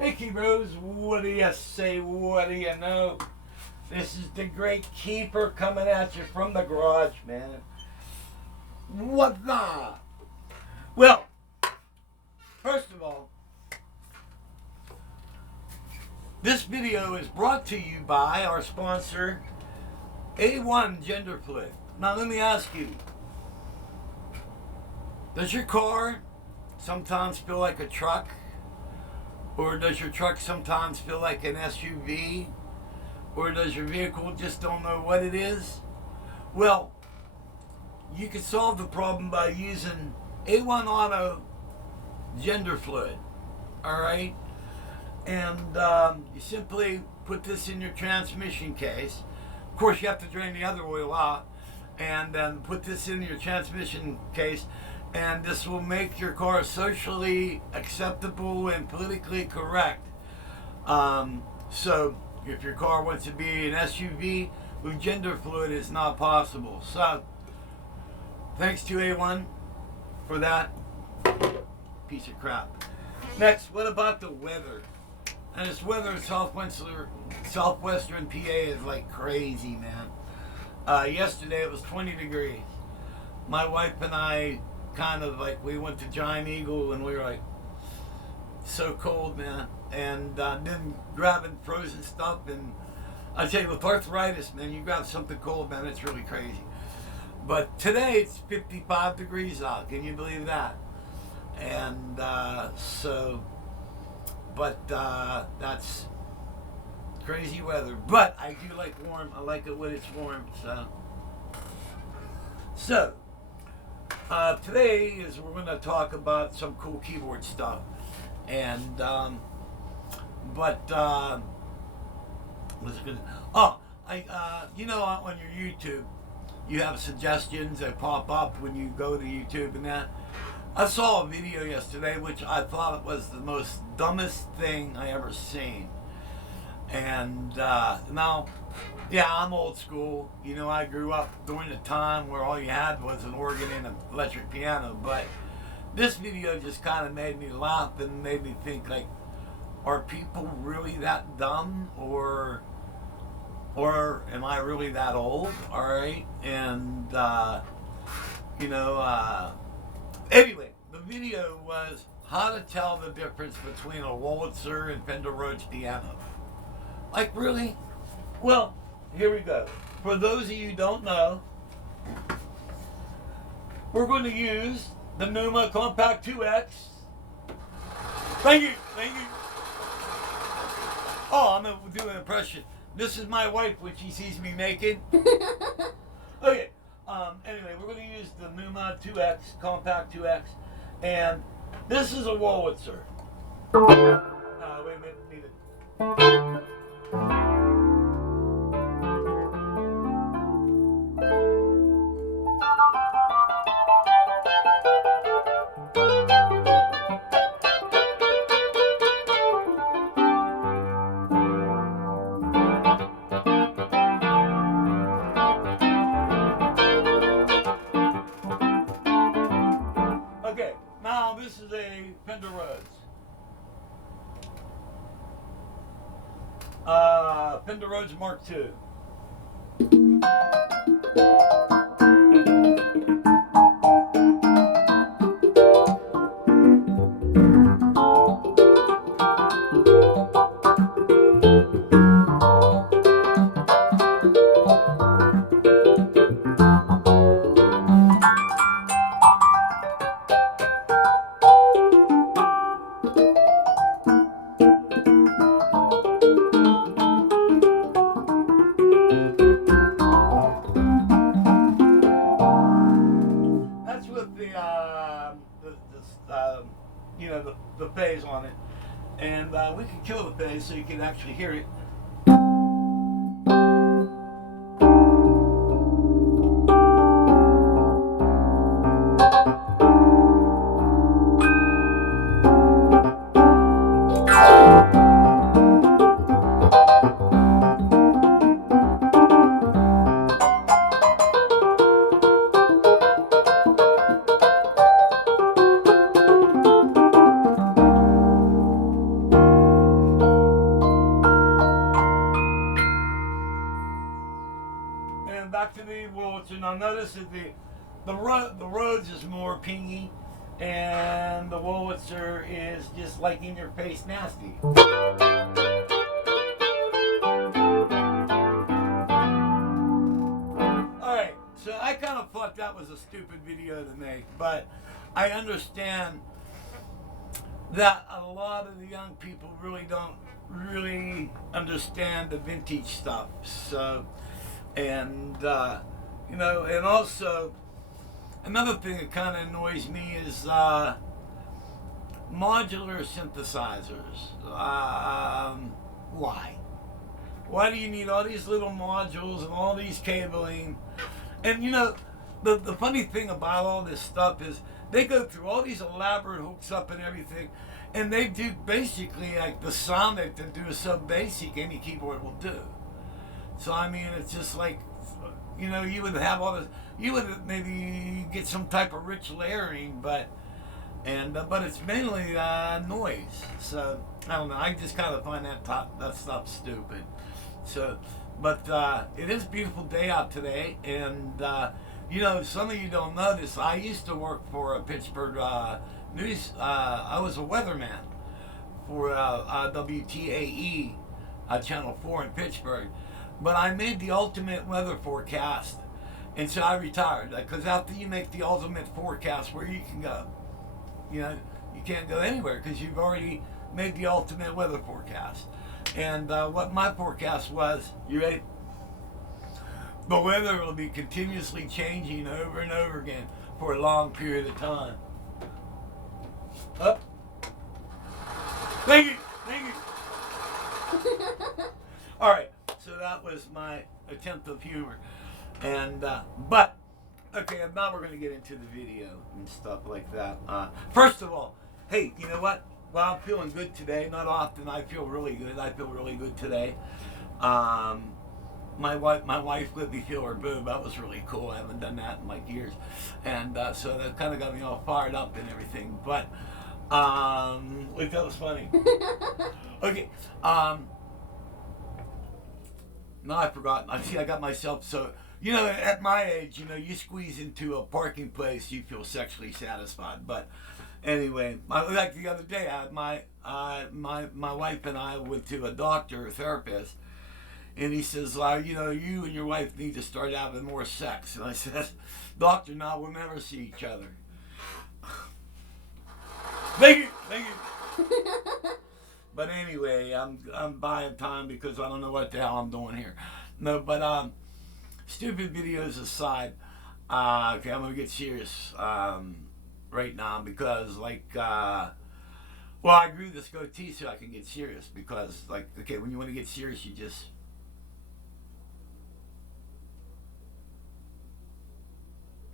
Hey, Keepers, what do you say? What do you know? This is the Great Keeper coming at you from the garage, man. What the? Well, first of all, this video is brought to you by our sponsor, A1 Gender Fluid. Now, let me ask you, does your car sometimes feel like a truck? Or does your truck sometimes feel like an SUV? Or does your vehicle just don't know what it is? Well, you can solve the problem by using A1 Auto Gender Fluid. Alright? And you simply put this in your transmission case. Of course, you have to drain the other oil out. And then put this in your transmission case. And this will make your car socially acceptable and politically correct. So, if your car wants to be an SUV, with gender fluid, it's not possible. So, thanks to A1 for that piece of crap. Next, what about the weather? And this weather in southwestern PA is like crazy, man. Yesterday it was 20 degrees. My wife and I kind of like, we went to Giant Eagle and we were like, so cold, man. And then grabbing frozen stuff. And I tell you, with arthritis, man, you grab something cold, man, it's really crazy. But today it's 55 degrees out. Can you believe that? And that's crazy weather. But I do like warm. I like it when it's warm. So today is we're going to talk about some cool keyboard stuff. And what's it gonna? Oh, you know, on your YouTube, you have suggestions that pop up when you go to YouTube and that. I saw a video yesterday which I thought it was the most dumbest thing I ever seen. And now, yeah, I'm old school. You know, I grew up during the time where all you had was an organ and an electric piano. But this video just kind of made me laugh and made me think, like, are people really that dumb? Or am I really that old? All right? And, anyway, the video was how to tell the difference between a Wurlitzer and Fender Rhodes piano. Like, really? Well, here we go. For those of you who don't know, we're going to use the Numa Compact 2X. Thank you. Oh, I'm going to do an impression. This is my wife when she sees me naked. Okay. Anyway, we're going to use the Numa 2X, Compact 2X. And this is a Wurlitzer. Wait a minute. Need it. Okay, now this is a Fender Rhodes. Fender Rhodes Mark II. That's with the phase on it, and we can kill the phase so you can actually hear it. version, I'll notice that the Rhodes is more pingy, and the Wurlitzer is just like in your face nasty. Alright, so I kind of thought that was a stupid video to make, but I understand that a lot of the young people really don't really understand the vintage stuff. So, and you know, and also another thing that kind of annoys me is modular synthesizers. Why? Why do you need all these little modules and all these cabling? And you know, the funny thing about all this stuff is they go through all these elaborate hooks up and everything, and they do basically like the sound that they do is so basic any keyboard will do. So I mean, it's just like, you know, you would have all this, you would maybe get some type of rich layering, but it's mainly noise. So I don't know. I just kind of find that stuff stupid. So, but it is a beautiful day out today, and you know, some of you don't know this. I used to work for a Pittsburgh news. I was a weatherman for WTAE Channel 4 in Pittsburgh, but I made the ultimate weather forecast, and so I retired because after you make the ultimate forecast, where you can go, you know, you can't go anywhere because you've already made the ultimate weather forecast. And what my forecast was, you ready? The weather will be continuously changing over and over again for a long period of time. Up. Thank you. Thank you. All right. So that was my attempt of humor. And, but, okay, now we're going to get into the video and stuff like that. First of all, hey, you know what? Well, I'm feeling good today. Not often I feel really good. I feel really good today. My wife let me feel her boob. That was really cool. I haven't done that in like years, and so that kind of got me all fired up and everything. But like that was funny. Okay. No, I forgot. I see. I got myself so. You know, at my age, you know, you squeeze into a parking place, you feel sexually satisfied. But anyway, like the other day, my wife and I went to a doctor, a therapist, and he says, you know, you and your wife need to start having more sex. And I said, doctor, no, we'll never see each other. Thank you. But anyway, I'm buying time because I don't know what the hell I'm doing here. No, but stupid videos aside, okay, I'm gonna get serious right now because like well, I grew this goatee so I can get serious because like, okay, when you want to get serious, you just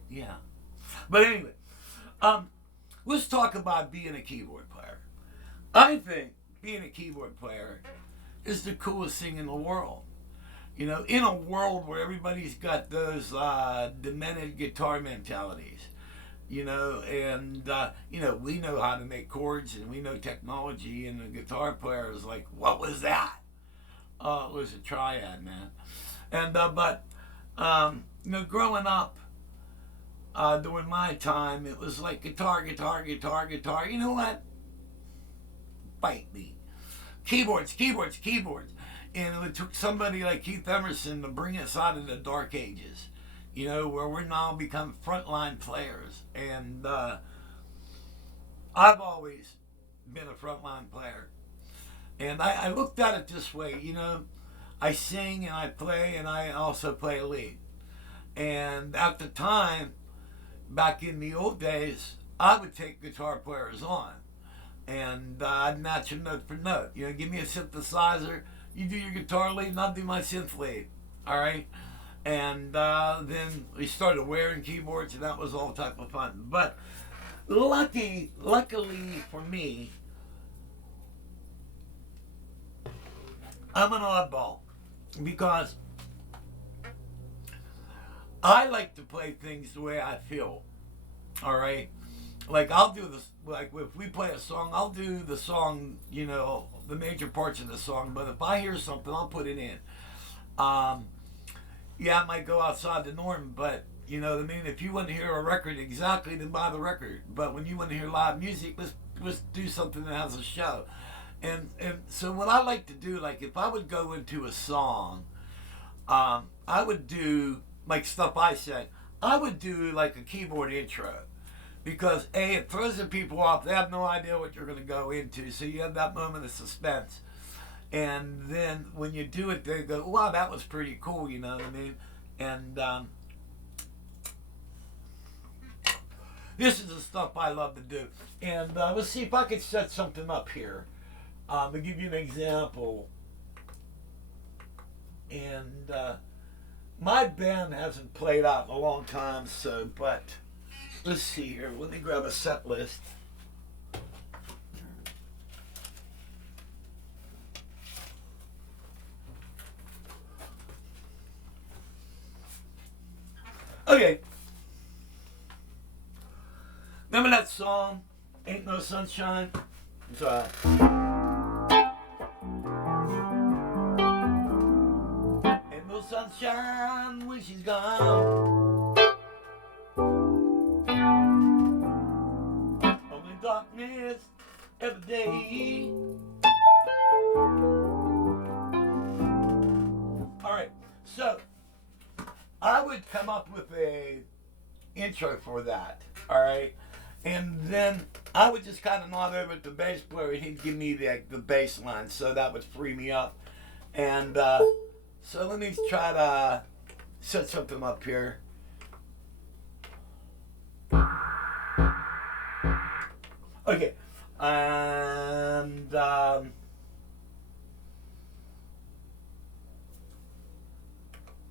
yeah. But anyway, let's talk about being a keyboard player. I think being a keyboard player is the coolest thing in the world. You know, in a world where everybody's got those demented guitar mentalities, you know, and, you know, we know how to make chords and we know technology, and the guitar player is like, what was that? It was a triad, man. And, you know, growing up, during my time, it was like guitar. You know what? Bite me. Keyboards. And it took somebody like Keith Emerson to bring us out of the dark ages, you know, where we're now become frontline players. And I've always been a frontline player. And I looked at it this way, you know, I sing and I play and I also play a lead. And at the time, back in the old days, I would take guitar players on. And I'd match them note for note. You know, give me a synthesizer, you do your guitar lead, and I'll do my synth lead. All right? And then we started wearing keyboards, and that was all type of fun. But luckily for me, I'm an oddball because I like to play things the way I feel. All right? Like I'll do this, like if we play a song, I'll do the song, you know, the major parts of the song, but if I hear something, I'll put it in. Yeah, I might go outside the norm, but You know what I mean? If you want to hear a record exactly, then buy the record. But when you want to hear live music, let's do something that has a show. And so what I like to do, like if I would go into a song, I would do like stuff I say. I would do like a keyboard intro because A, it throws the people off. They have no idea what you're going to go into, so you have that moment of suspense. And then when you do it, they go, "Wow, that was pretty cool." You know what I mean? And this is the stuff I love to do. And let's see if I could set something up here. To give you an example. And my band hasn't played out in a long time, so, but let's see here. Let me grab a set list. Okay. Remember that song, Ain't No Sunshine? It's Ain't no sunshine when she's gone. Only darkness every day. Alright, so I would come up with a intro for that, alright? And then I would just kind of nod over at the bass player and he'd give me the bass line, so that would free me up. And so let me try to set something up here. Okay, and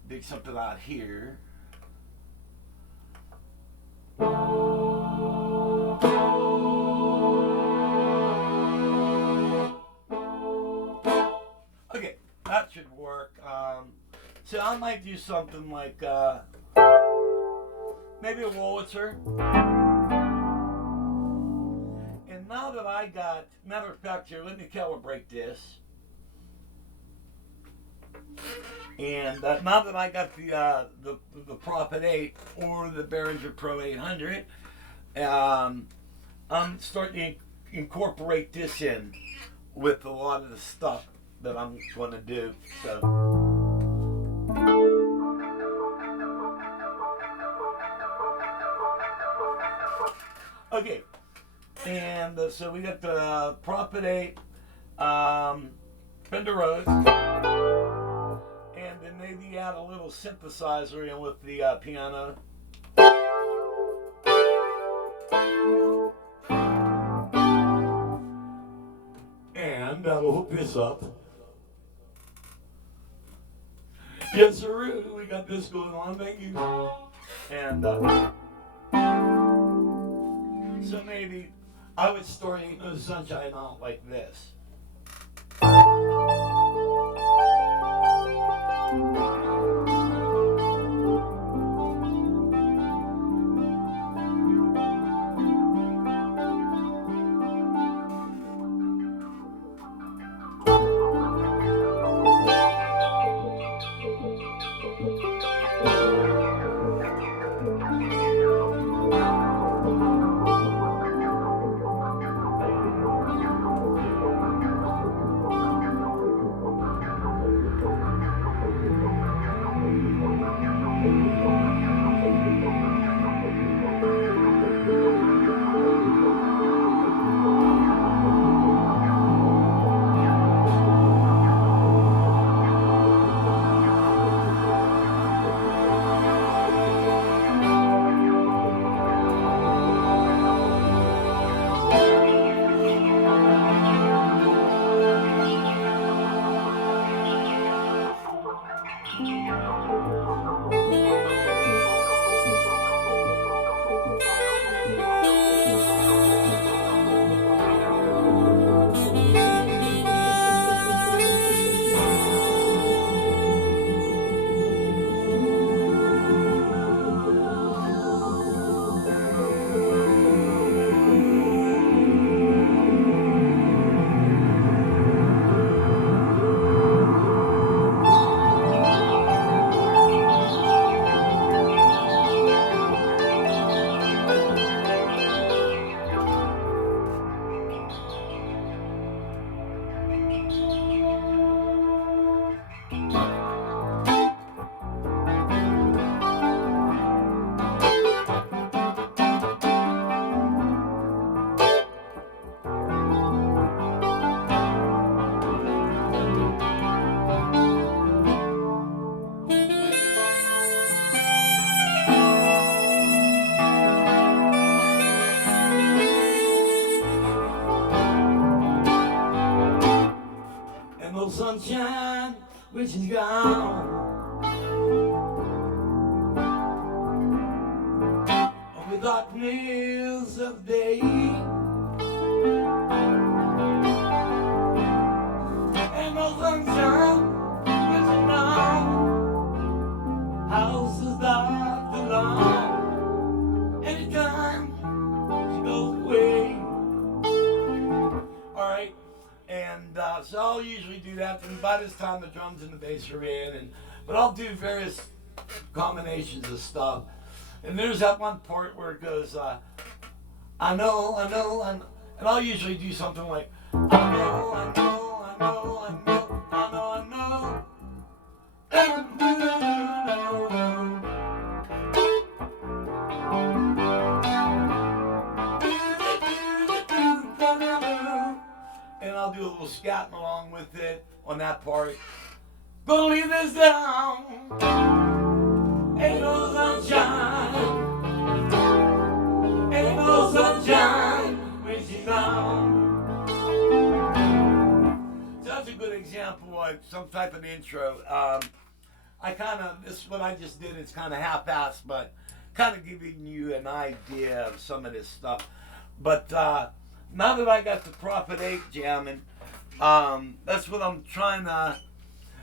dig something out here. Okay, that should work. So I might do something like maybe a Wurlitzer. And now that I got, matter of fact here, let me calibrate this. And now that I got the Prophet 8 or the Behringer Pro 800, I'm starting to incorporate this in with a lot of the stuff that I'm going to do. So. Okay, and so we got the Prophet 8, Fender Rhodes, and then maybe add a little synthesizer in with the piano. And I'll hook this up. Yes, sir, we got this going on, thank you. And so maybe I would start Ain't No Sunshine out like this. no sunshine, which is gone. Only darkness of day. And no sunshine, which is gone. House is dark and long. Anytime she goes away. Alright, and so I'll usually do that, and by this time the drums and the bass are in, but I'll do various combinations of stuff. And there's that one part where it goes, I know, and I'll usually do something like, I know, I know, I know, I know, I know, I know. And I'll do a little scatting along with it on that part. Gonna leave this down. Ain't no sunshine. Ain't no sunshine when she's gone. So that's a good example of some type of intro. This what I just did is kind of half-assed, but kind of giving you an idea of some of this stuff. But now that I got the Prophet 8 jamming, that's what I'm trying to,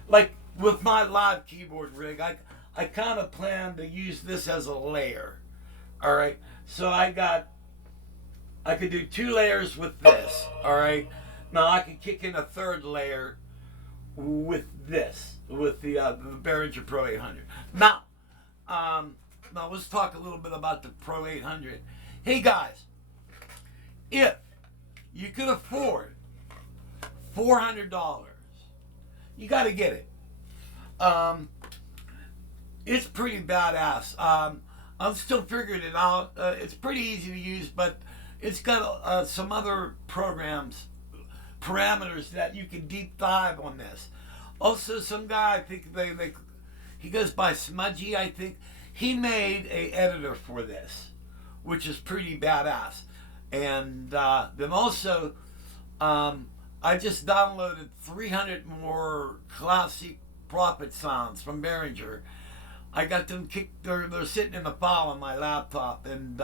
like with my live keyboard rig, I kind of plan to use this as a layer. All right, so I could do 2 layers with this. All right, now I can kick in a 3rd layer with this, with the Behringer Pro 800. Now let's talk a little bit about the Pro 800. Hey guys, if you could afford $400, you got to get it. It's pretty badass. I'm still figuring it out. It's pretty easy to use, but it's got some other parameters that you can deep dive on this. Also, some guy, I think he goes by Smudgy, I think. He made a editor for this, which is pretty badass. And then also, I just downloaded 300 more classic Prophet sounds from Behringer. I got them they're sitting in a file on my laptop, and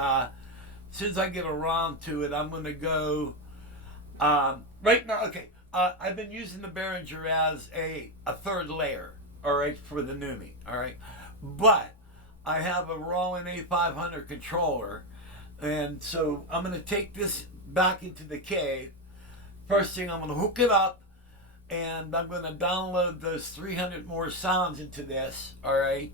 since I get around to it, I'm going to go, right now, okay, I've been using the Behringer as a 3rd layer, all right, for the NUMMI, all right, but I have a Roland A500 controller, and so I'm going to take this back into the cave. First thing, I'm going to hook it up, and I'm going to download those 300 more sounds into this, all right,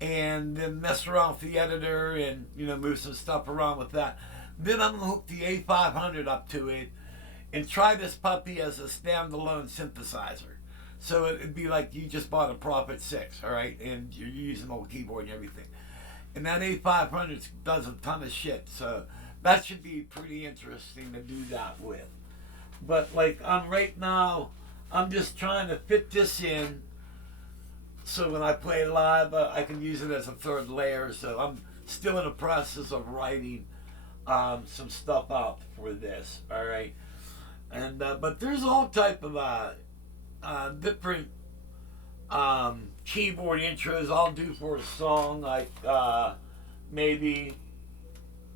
and then mess around with the editor and, move some stuff around with that. Then I'm going to hook the A500 up to it and try this puppy as a standalone synthesizer. So it'd be like you just bought a Prophet 6, all right, and you're using an old keyboard and everything. And that A500 does a ton of shit, so that should be pretty interesting to do that with. But right now, I'm just trying to fit this in so when I play live, I can use it as a 3rd layer. So I'm still in the process of writing some stuff out for this, all right? And but there's all type of different keyboard intros I'll do for a song, like maybe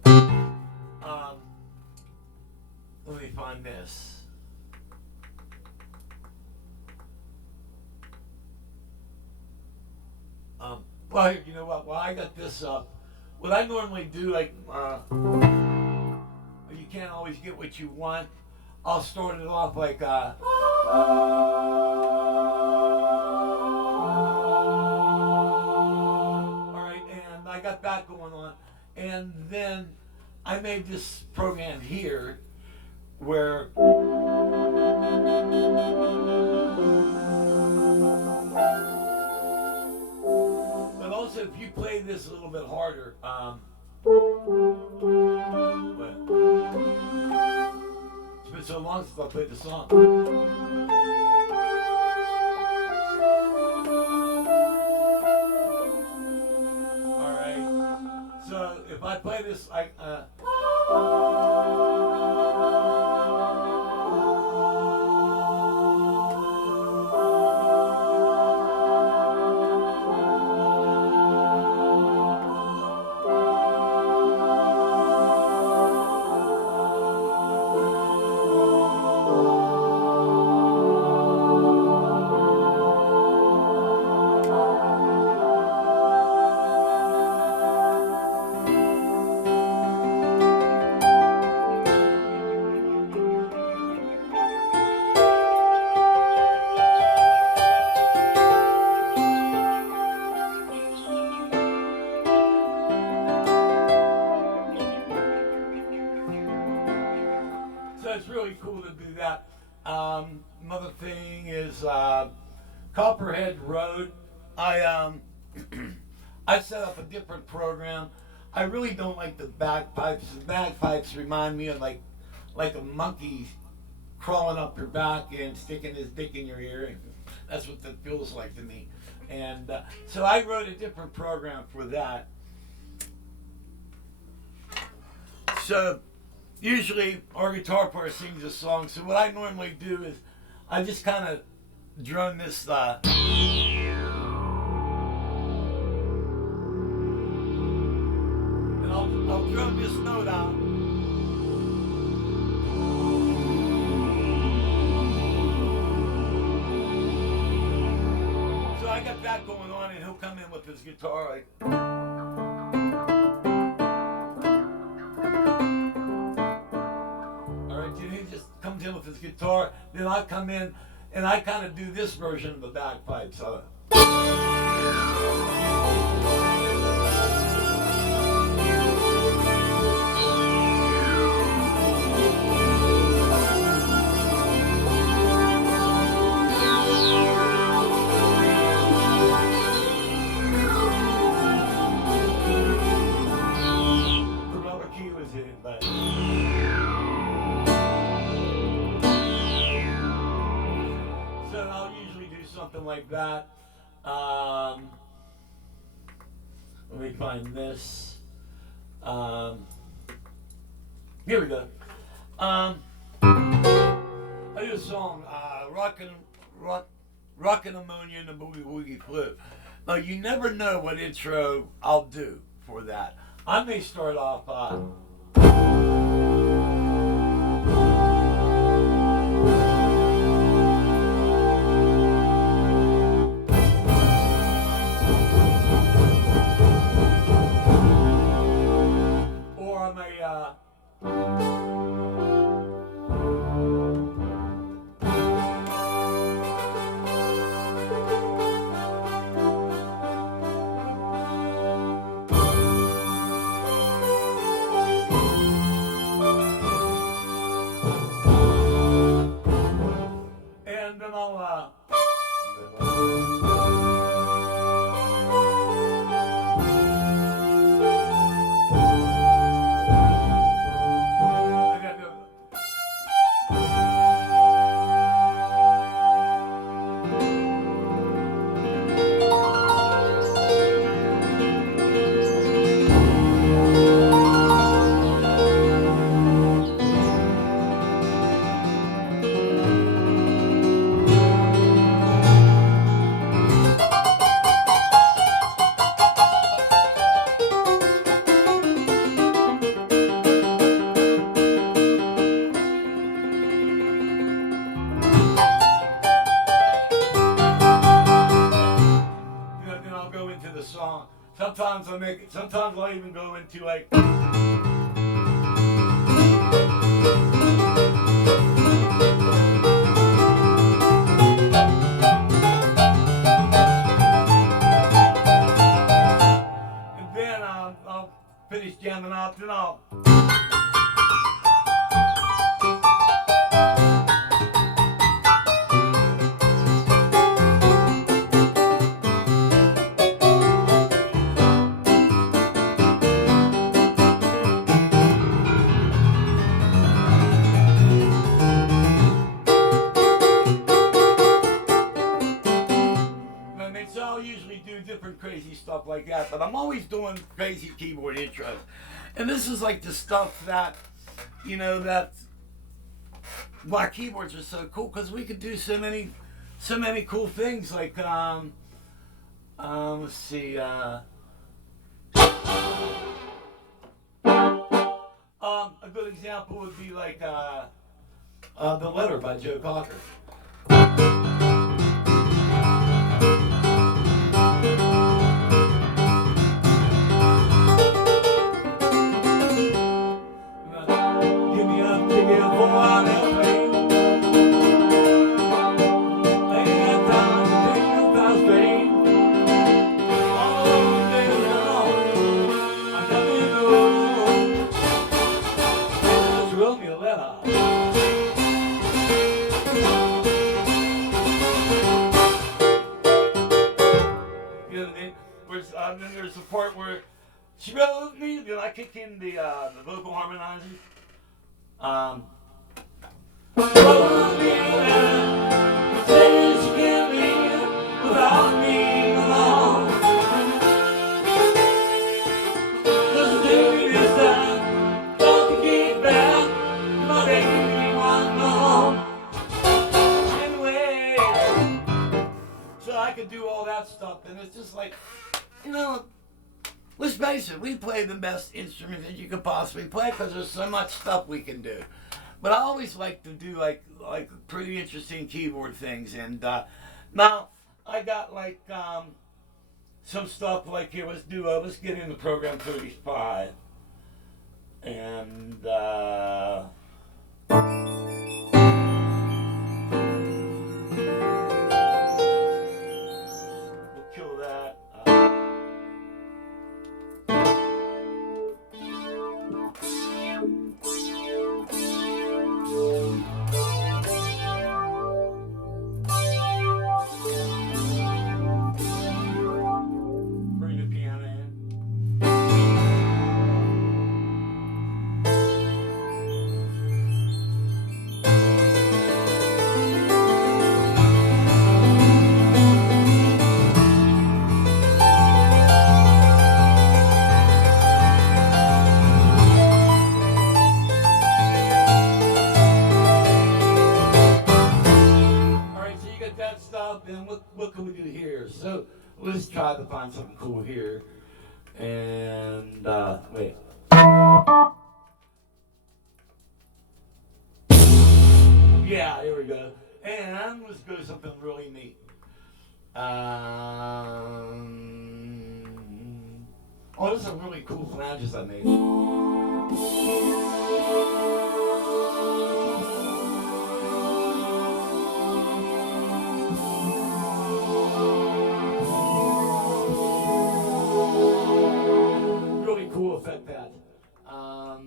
let me find this. Well, you know what? Well, I got this. What I normally do, you can't always get what you want. I'll start it off like. All right, and I got that going on, and then I made this program here, where. Also, if you play this a little bit harder, it's been so long since I played the song. All right. So if I play this, do that. Another thing is Copperhead Road. I I set up a different program. I really don't like the bagpipes. The bagpipes remind me of like a monkey crawling up your back and sticking his dick in your ear. That's what that feels like to me. And so I wrote a different program for that. So usually our guitar player sings a song. So what I normally do is I just kind of drone this. And I'll drum this note out. So I got that going on, and he'll come in with his guitar like. He just comes in with his guitar, then I come in and I kind of do this version of the bagpipes. The rubber key was in it, but. Something like that. Let me find this. Here we go. I do a song, Rockin' Ammonia and the Boogie Woogie Flute. Now you never know what intro I'll do for that. I may start off and then I'll go into the song. Sometimes I'll even go into like. And then I'll finish jamming out, then I'll. So I'll usually do different crazy stuff like that, but I'm always doing crazy keyboard intros. And this is like the stuff that, that why keyboards are so cool, because we could do so many cool things. Like, let's see, a good example would be like The Letter by Joe Cocker. Give me a ticket for an airplane. Ain't got time to take no fast train. All over the day long, I'm coming home. Just wrote me a letter. part where she wrote me, then I kick in the vocal harmonizers. Wrote me and said she can't leave without me alone. Doesn't do me this time, don't get back, my baby want home. Anyway, so I could do all that stuff, and it's just like, you know, let's face it, we play the best instrument that you could possibly play because there's so much stuff we can do. But I always like to do like pretty interesting keyboard things, and now I got like some stuff like here. Let's get in the program 35, and we'll kill that. Bring the piano in. That stuff, and what can we do here? So let's try to find something cool here. And wait. Yeah, here we go. And let's go to something really neat. Oh, this is a really cool flanges I made. Cool effect that.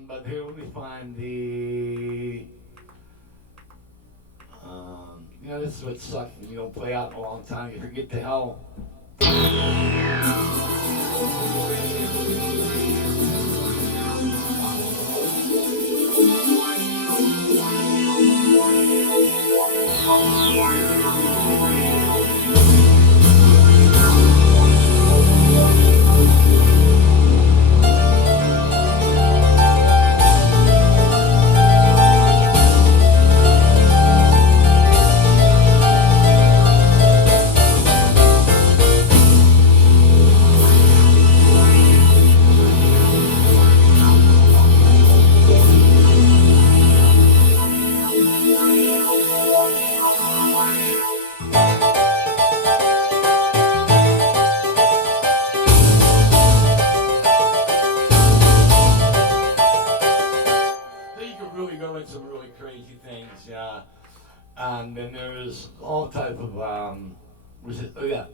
But here let me find the you know, this is what sucks when you don't play out in a long time, you forget the hell. Some really crazy things, yeah. And then there's all type of was it? Oh yeah.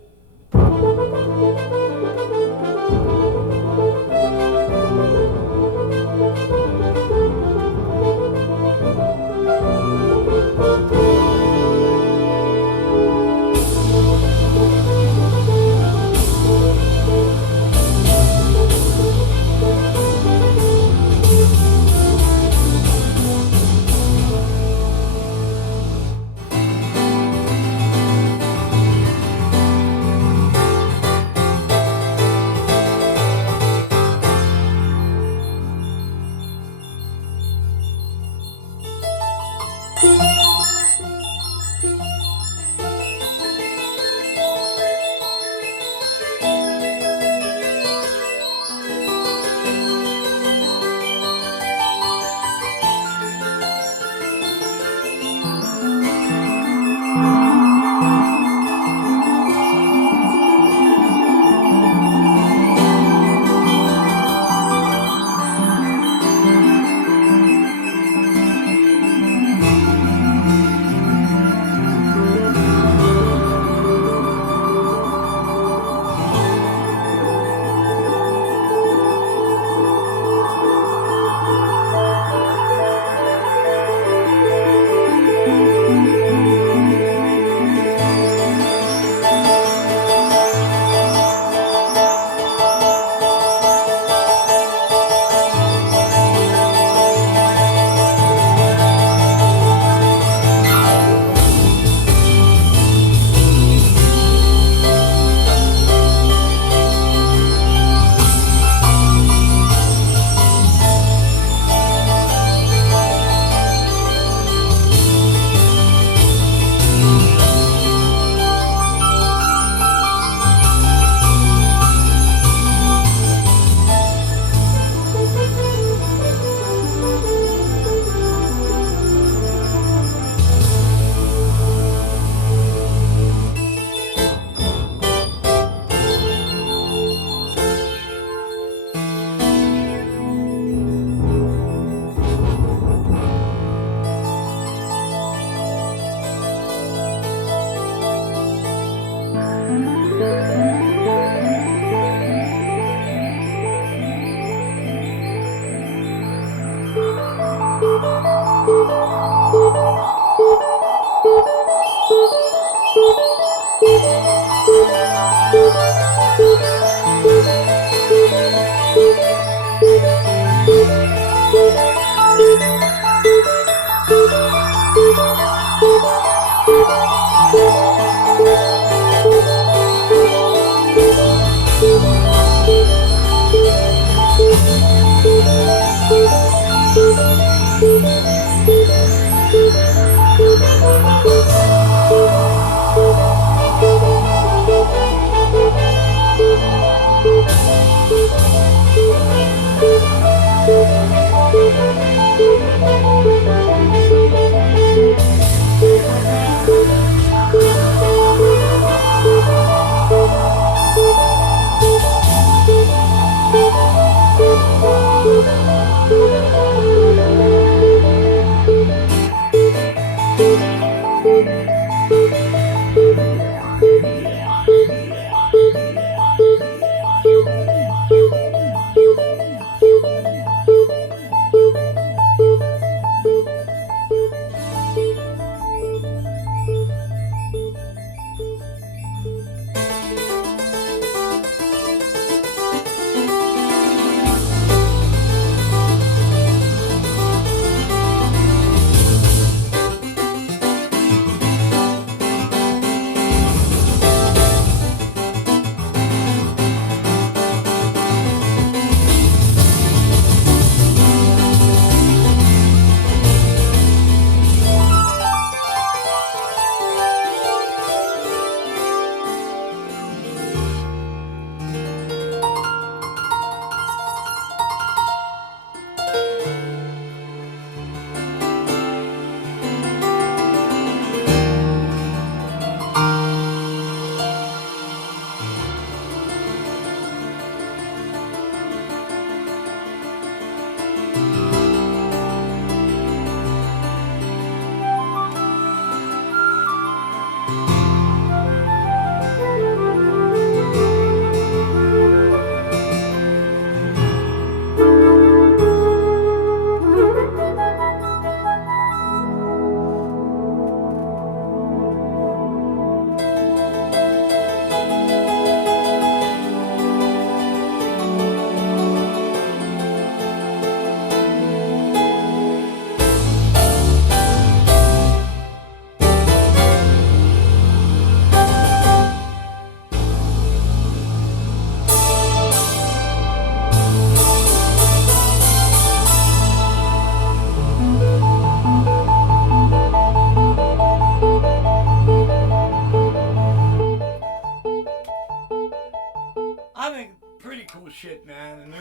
I think pretty cool shit, man. And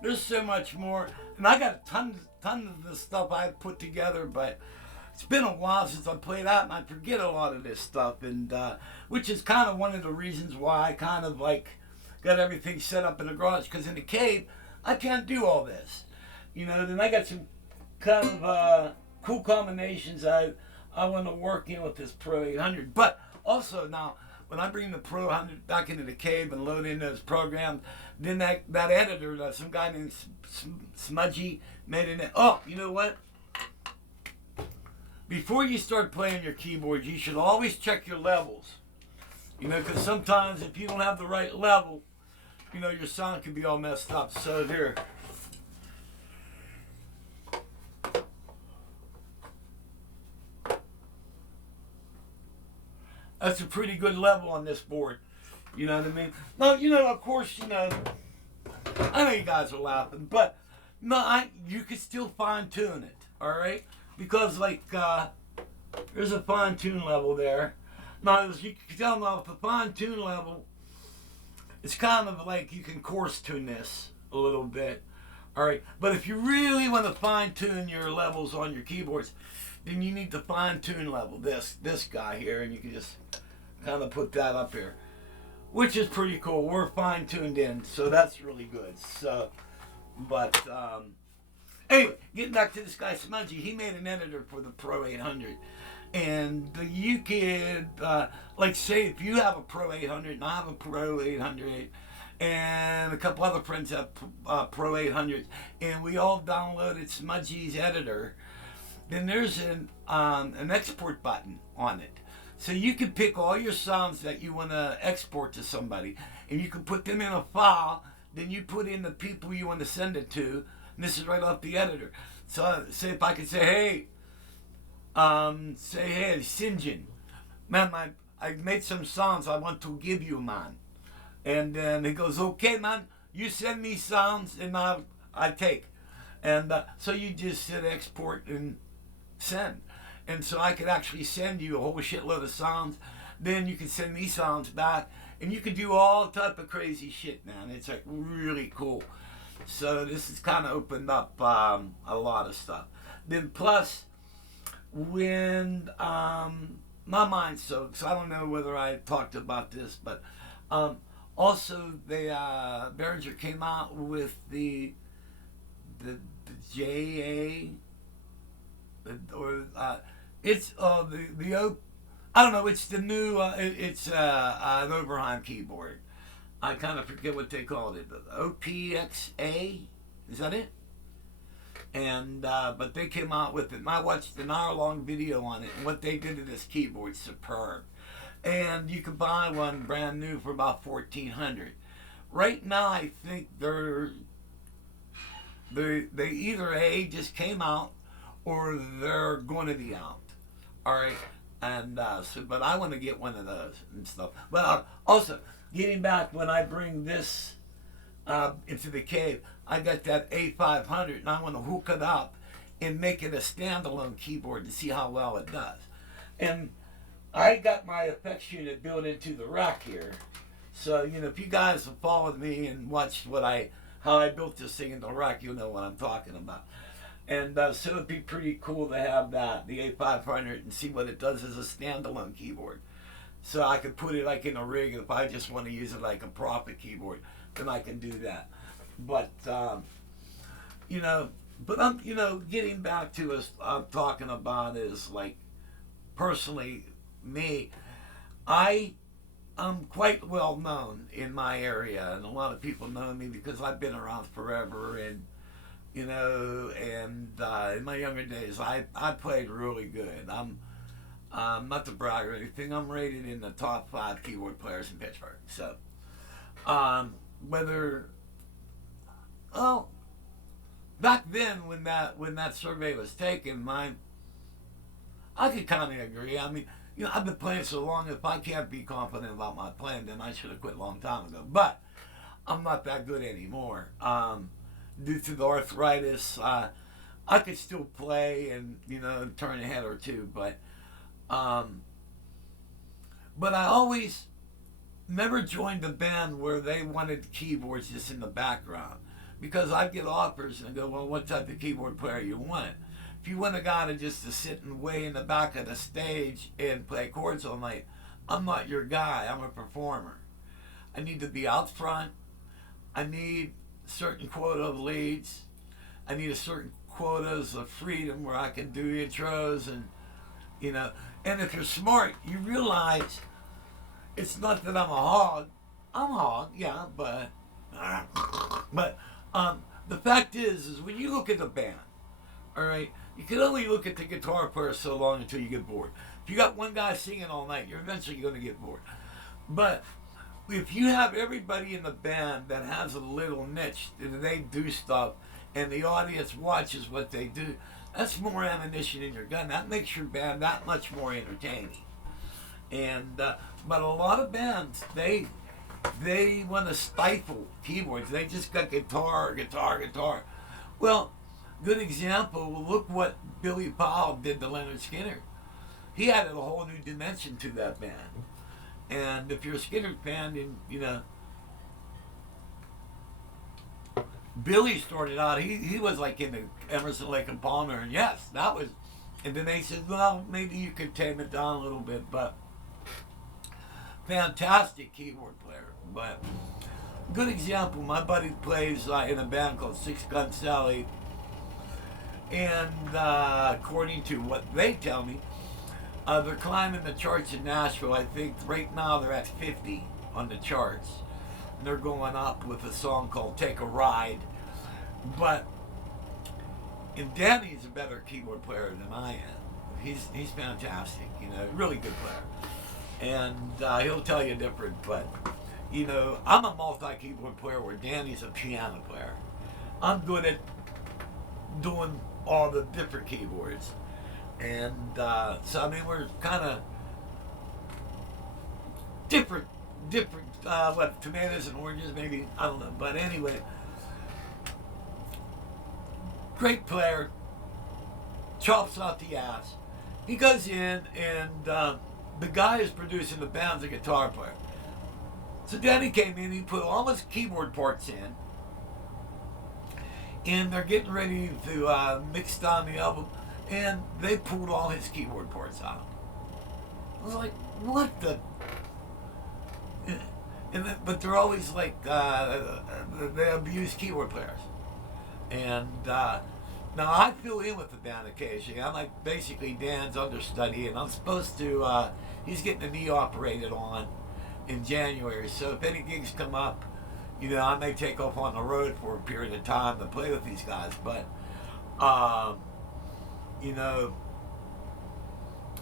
there's so much more. And I got tons of the stuff I put together, but it's been a while since I played out, and I forget a lot of this stuff. And which is kind of one of the reasons why I kind of like got everything set up in the garage. Because in the cave, I can't do all this. You know. Then I got some kind of cool combinations I want to work in with this Pro 800. But also now, when I bring the Pro 100 back into the cave and load in those programs, then that editor, some guy named Smudgy, made it. Oh, you know what? Before you start playing your keyboard, you should always check your levels. You know, because sometimes if you don't have the right level, you know, your sound can be all messed up. So here. That's a pretty good level on this board. You know what I mean? No, you know, of course, you know, I know you guys are laughing, but no, you can still fine tune it, all right? Because like, there's a fine tune level there. Now, as you can tell now, with the fine tune level, it's kind of like you can coarse tune this a little bit, all right? But if you really want to fine tune your levels on your keyboards, then you need the fine tune level, this guy here, and you can just kind of put that up here, which is pretty cool. We're fine tuned in, so that's really good. So, but anyway, getting back to this guy Smudgy, he made an editor for the Pro 800, and you can like say if you have a Pro 800 and I have a Pro 800. And a couple other friends have Pro 800s, and we all downloaded Smudgy's editor. Then there's an export button on it. So you can pick all your sounds that you want to export to somebody, and you can put them in a file. Then you put in the people you want to send it to, and this is right off the editor. So say if I could say, hey, Sinjin, man, I made some sounds I want to give you, man. And then he goes, okay, man, you send me sounds and I take. And so you just hit export and send. And so I could actually send you a whole shitload of sounds. Then you can send me sounds back. And you can do all type of crazy shit, man. It's like really cool. So this has kind of opened up a lot of stuff. Then plus, when my mind soaks, I don't know whether I talked about this, but also they Behringer came out with the JA or it's the I don't know. It's the new. It's an Oberheim keyboard. I kind of forget what they called it. OPXA, is that it? And but they came out with it. And I watched an hour-long video on it. And what they did to this keyboard's superb. And you can buy one brand new for about $1,400. Right now, I think they either just came out or they're going to be out. All right. And but I want to get one of those and stuff. But also, getting back, when I bring this into the cave, I got that A500, and I want to hook it up and make it a standalone keyboard to see how well it does. And I got my effects unit built into the rack here. So, if you guys have followed me and watched how I built this thing in the rack, you'll know what I'm talking about. And so it'd be pretty cool to have that, the A500, and see what it does as a standalone keyboard. So I could put it like in a rig if I just want to use it like a profit keyboard, then I can do that. But, but I'm, getting back to us, I'm talking about is like, personally, me, I'm quite well known in my area, and a lot of people know me because I've been around forever, and in my younger days, I played really good. I'm not to brag or anything. I'm rated in the top 5 keyboard players in Pittsburgh. So, back then when that survey was taken, I could kind of agree. I mean, I've been playing so long. If I can't be confident about my playing, then I should have quit a long time ago. But I'm not that good anymore. Due to the arthritis, I could still play and turn a head or two, but I always never joined a band where they wanted keyboards just in the background, because I'd get offers and go, well, what type of keyboard player you want? If you want a guy to sit and way in the back of the stage and play chords all night, I'm not your guy. I'm a performer. I need to be out front. I need certain quota of leads. I need a certain quotas of freedom where I can do intros and and if you're smart, you realize it's not that I'm a hog. I'm a hog, yeah, but the fact is when you look at the band, all right, you can only look at the guitar player so long until you get bored. If you got one guy singing all night, you're eventually going to get bored. But if you have everybody in the band that has a little niche and they do stuff and the audience watches what they do, that's more ammunition in your gun. That makes your band that much more entertaining. And but a lot of bands, they want to stifle keyboards. They just got guitar. Well, good example, look what Billy Powell did to Leonard Skinner. He added a whole new dimension to that band. And if you're a Skinner fan, and Billy started out, he was like in the Emerson, Lake and Palmer, and yes, that was, and then they said, well, maybe you could tame it down a little bit, but fantastic keyboard player. But good example, my buddy plays in a band called Six Gun Sally, and according to what they tell me, they're climbing the charts in Nashville. I think right now they're at 50 on the charts. And they're going up with a song called Take a Ride. And Danny's a better keyboard player than I am. he's fantastic. You know, really good player, and he'll tell you different. But you know, I'm a multi-keyboard player where Danny's a piano player. I'm good at doing all the different keyboards, and so I mean we're kind of different. What, tomatoes and oranges maybe, I don't know, but anyway, great player, chops off the ass. He goes in, and the guy who's producing the band's a guitar player. So Danny came in, he put all his keyboard parts in, and they're getting ready to mix down the album, and they pulled all his keyboard parts out. I was like, what the? But they're always like, they abuse keyboard players. And now I fill in with the band occasionally. I'm like basically Dan's understudy, and I'm supposed to, he's getting a knee operated on in January. So if any gigs come up, you know, I may take off on the road for a period of time to play with these guys. But, you know,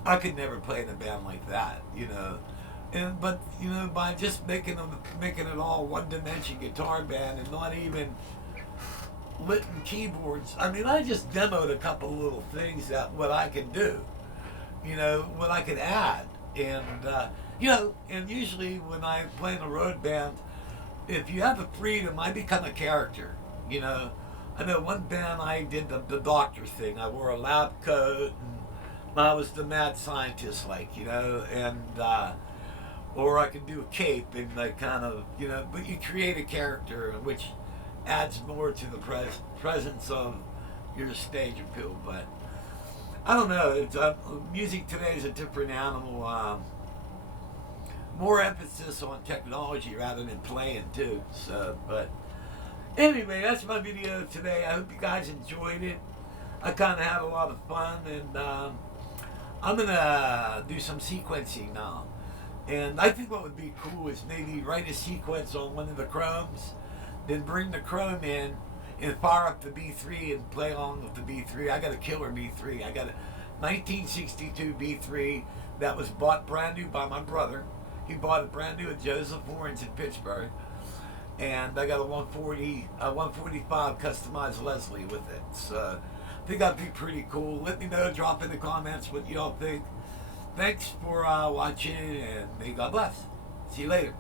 I could never play in a band like that, you know. But you know, by just making it all one dimension guitar band and not even lit keyboards. I mean, I just demoed a couple of little things that what I can do, you know, what I could add, and you know, and usually when I play in a road band, if you have the freedom, I become a character. You know, I know one band I did the doctor thing. I wore a lab coat and I was the mad scientist, like, you know, and. Or I can do a cape and like kind of, you know, but you create a character which adds more to the presence of your stage appeal. But I don't know, it's, music today is a different animal. More emphasis on technology rather than playing too. So, but anyway, that's my video today. I hope you guys enjoyed it. I kind of had a lot of fun, and I'm gonna do some sequencing now. And I think what would be cool is maybe write a sequence on one of the chromes, then bring the chrome in and fire up the B3 and play along with the B3. I got a killer B3. I got a 1962 B3 that was bought brand new by my brother. He bought it brand new at Joseph Warren's in Pittsburgh. And I got a 145 customized Leslie with it. So I think that'd be pretty cool. Let me know, drop in the comments what y'all think. Thanks for watching, and may God bless. See you later.